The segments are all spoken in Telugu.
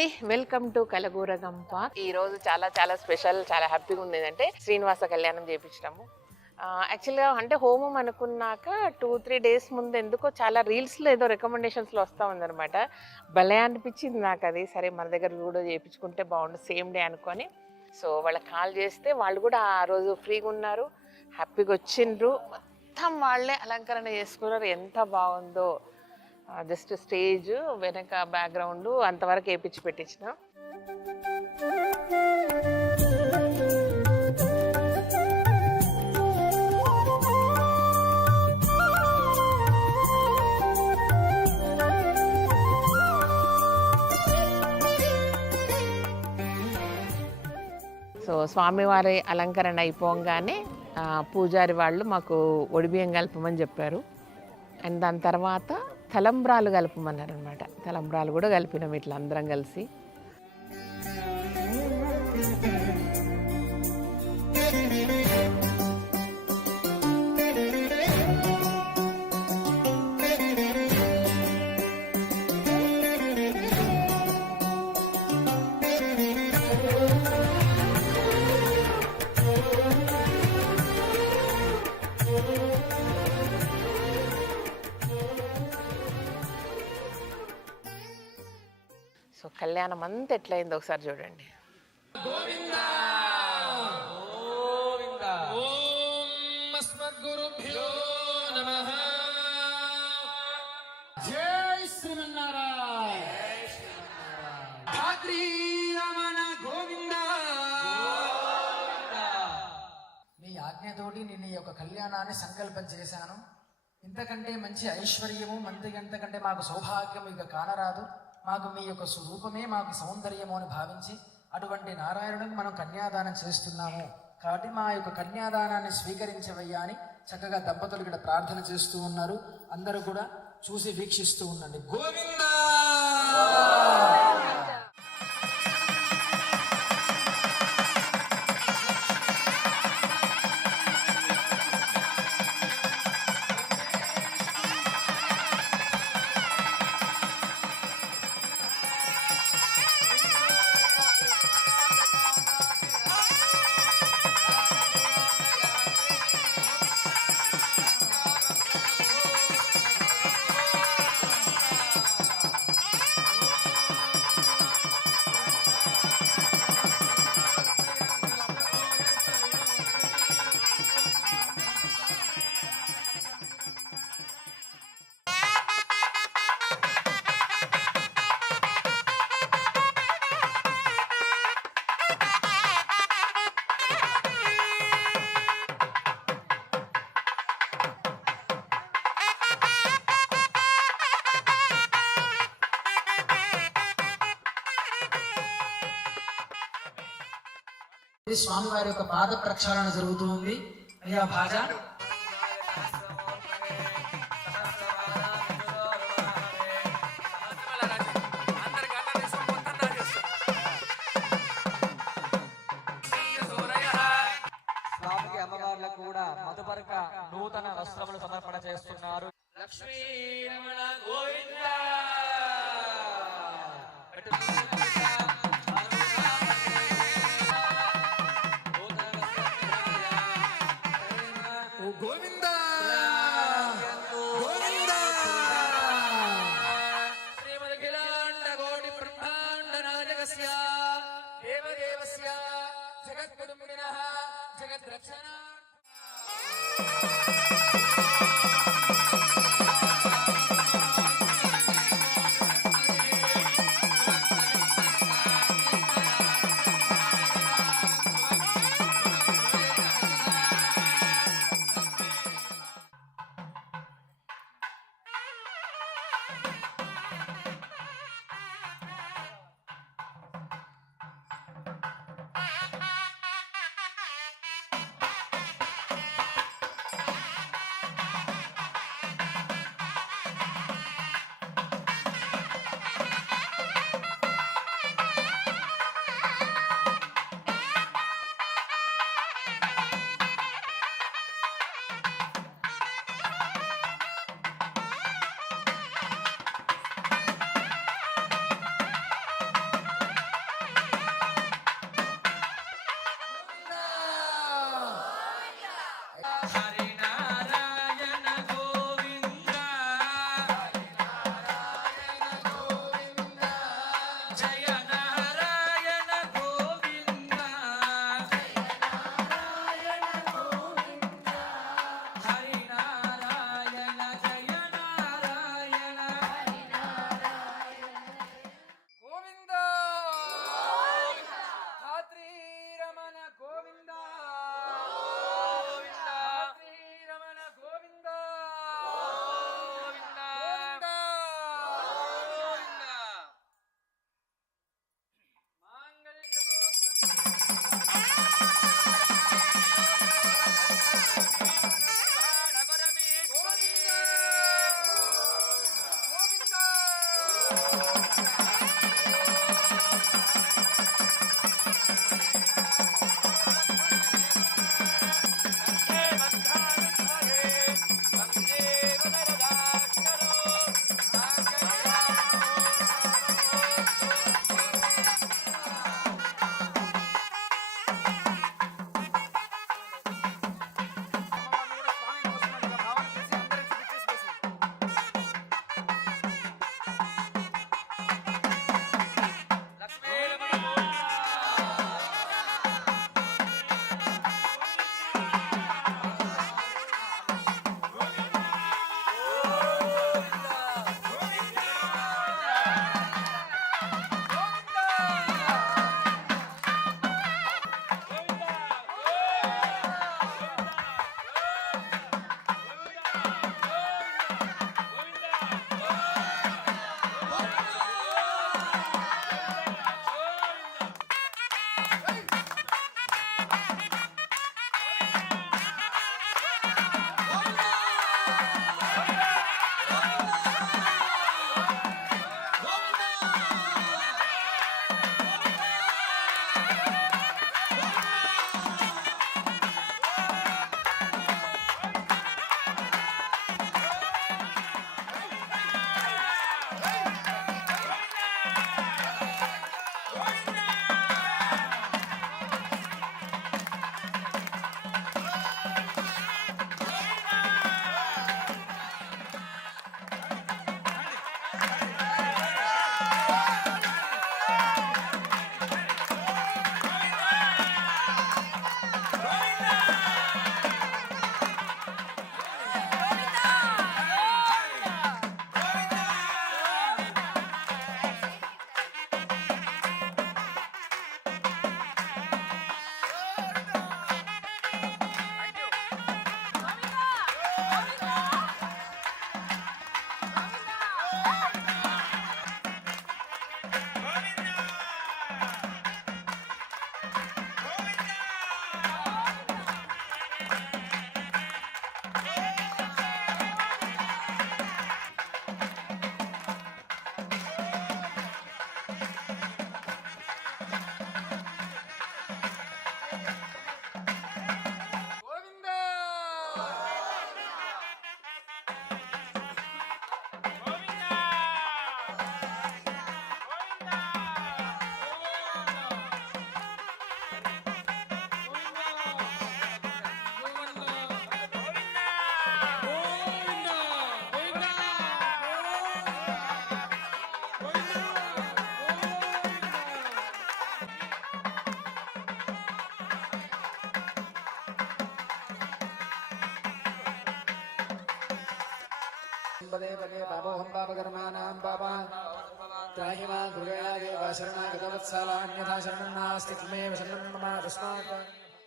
అండి, వెల్కమ్ టు కలగూరగంప. ఈ రోజు చాలా చాలా స్పెషల్, చాలా హ్యాపీగా ఉంది. అంటే శ్రీనివాస కళ్యాణం చేయించడము. యాక్చువల్గా అంటే హోమం అనుకున్నాక 2-3 డేస్ ముందు ఎందుకో చాలా రీల్స్లో ఏదో రికమెండేషన్స్లో వస్తూ ఉందన్నమాట. భలే అనిపించింది నాకు అది. సరే మన దగ్గర కూడా చేయించుకుంటే బాగుండు సేమ్ డే అనుకొని. సో వాళ్ళకి కాల్ చేస్తే వాళ్ళు కూడా ఆ రోజు ఫ్రీగా ఉన్నారు, హ్యాపీగా వచ్చిండ్రు. మొత్తం వాళ్ళే అలంకరణ చేసుకున్నారు. ఎంత బాగుందో. జస్ట్ స్టేజ్ వెనక బ్యాక్గ్రౌండ్ అంతవరకు వేయించి పెట్టించిన. సో స్వామివారి అలంకరణ అయిపోగానే పూజారి వాళ్ళు మాకు ఒడిబియ్యం కలపమని చెప్పారు. అండ్ దాని తర్వాత తలంబ్రాలు కలపమన్నారు అనమాట. తలంబ్రాలు కూడా కలిపినాం ఇట్లా అందరం కలిసి. సో కళ్యాణం అంతా ఎట్లయిందో ఒకసారి చూడండి. మీ ఆజ్ఞతోటి నేను ఈ యొక్క కళ్యాణాన్ని సంకల్పం చేశాను. ఇంతకంటే మంచి ఐశ్వర్యము, ఇంతకంటే మాకు సౌభాగ్యం ఇక కానరాదు. మాకు మీ యొక్క స్వరూపమే మాకు సౌందర్యము అని భావించి అటువంటి నారాయణుడికి మనం కన్యాదానం చేస్తున్నాము. కాబట్టి మా యొక్క కన్యాదానాన్ని స్వీకరించవయ్యా అని చక్కగా దంపతులు ఇక్కడ ప్రార్థన చేస్తూ ఉన్నారు. అందరూ కూడా చూసి వీక్షిస్తూ ఉండండి. గోవిందా స్వామివారి యొక్క పాద ప్రక్షాళన జరుగుతూ ఉంది. అయ్యా భాజా స్వామికి అమ్మవార్లకు కూడా మధుపరక నూతన వస్త్రములు సమర్పణ చేస్తున్నారు. లక్ష్మీ రమణ గోవింద గోవిందా గోవిందా శ్రీమదఖిలాండ కోటి బ్రహ్మాండ నాయకస్య దేవదేవస్య జగద్గురుమినః జగద్రక్షణ. హరినారాయణ గోవింద జయ నారాయణ గోవింద హరినారాయణ జయ నారాయణ గోవింద ధాత్రీరమణ గోవింద ధాత్రీరమణ గోవింద గోవింద పరమేశ్వరి पदे पदे पापोऽहं पापकर्माणां पापा त्राहि मां दुर्गया देव शरणागतवत्सलान्यथा शरणं नास्ति त्वमेव शरणं मम तस्मात्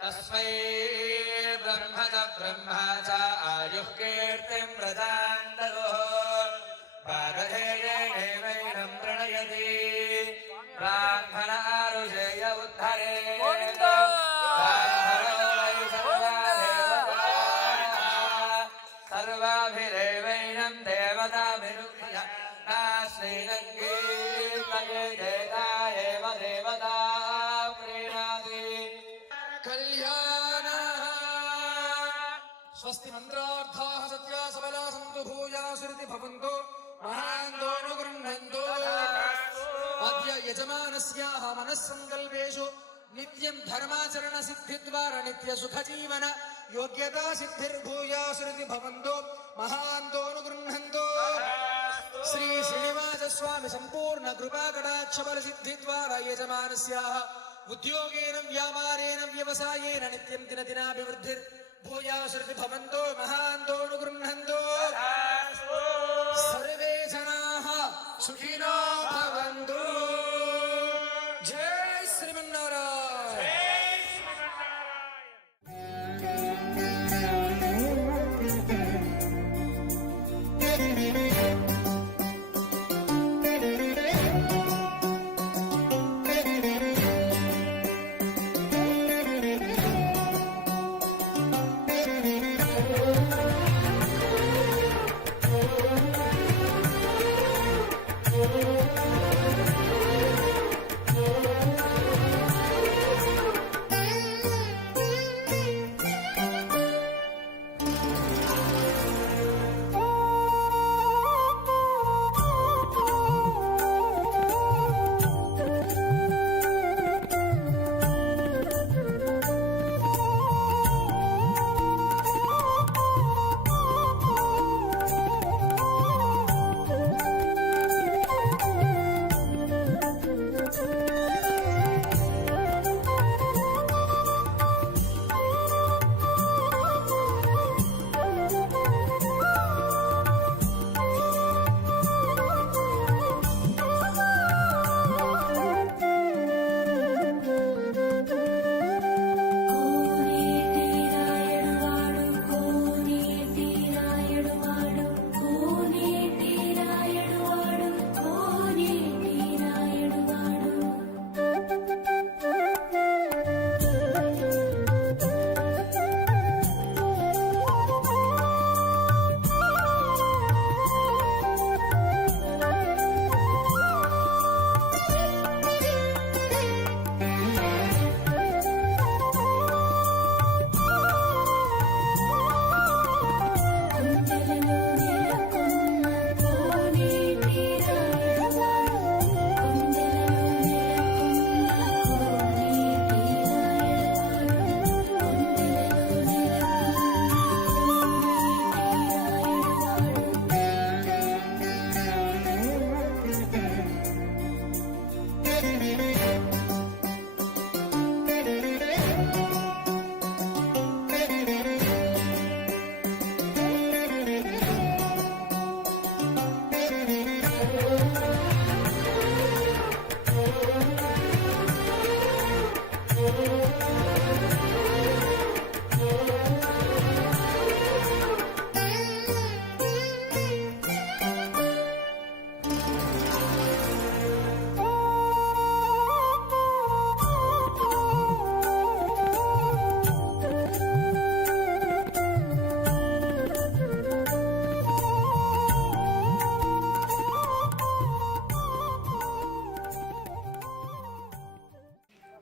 तस्मै ब्रह्म च ब्रह्मा च आयुः कीर्तिं प्रदान्तगो पादधेयेनैवैनं प्रणयति ब्राह्मण आरुषेय उद्धरे सर्वाभिरेवैनं देवताभिरुद्ध्य नाश्रीरङ्गीर्तये देता एव देवता प्रीणाति कल्याण स्वस्ति मंत्रार्थाः सत्या सबला सन्तु भूयासुरिति भवन्तु महान्तोऽनुगृह्णन्तु अद्य यजमानस्याः मनस्सङ्कल्पेषु నిత్యం ధర్మాచరణ సిద్ధి ద్వారా నిత్య సుఖ జీవన యోగ్యతా సిద్ధిర్భూయాసురితి భవంతో మహాంతోను గృహంతో శ్రీ శ్రీనివాస స్వామి సంపూర్ణ కృపా కటాక్ష బల సిద్ధి ద్వారా యజమానస్యాః ఉద్యోగేన వ్యాపారేణ వ్యవసాయేన నిత్యం దినదినాభివృద్ధిర్ భూయాసురితి భవంతో మహాంతోను గృహంతో సర్వే జనాః సుఖినో భవంతు. జై శ్రీమన్నారాయణ.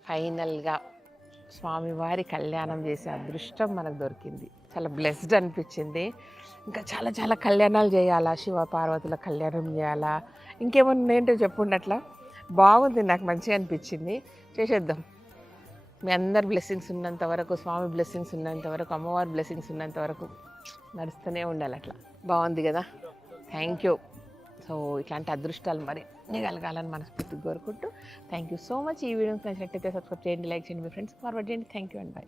ఫైనల్గా స్వామివారి కళ్యాణం చేసే అదృష్టం మనకు దొరికింది. చాలా బ్లెస్డ్ అనిపించింది. ఇంకా చాలా చాలా కళ్యాణాలు చేయాలా, శివ పార్వతుల కళ్యాణం చేయాలా, ఇంకేమన్నా ఏంటో చెప్పుండట్లా. బాగుంది, నాకు మంచిగా అనిపించింది. చేసేద్దాం. మీ అందరి బ్లెస్సింగ్స్ ఉన్నంత వరకు, స్వామి బ్లెస్సింగ్స్ ఉన్నంత వరకు, అమ్మవారి బ్లెస్సింగ్స్ ఉన్నంత వరకు నడుస్తూనే ఉండాలి. అట్లా బాగుంది కదా. Thank you. సో ఇట్లాంటి అదృష్టాలు మరిన్ని కలగాలని మనస్ఫూర్తిగా కోరుకుంటూ థ్యాంక్ యూ సో మచ్. ఈ వీడియోకి నచ్చినట్టయితే సబ్స్క్రైబ్ చేయండి, లైక్ చేయండి, మీ ఫ్రెండ్స్కి ఫార్వర్డ్ చేయండి. Thank you and by.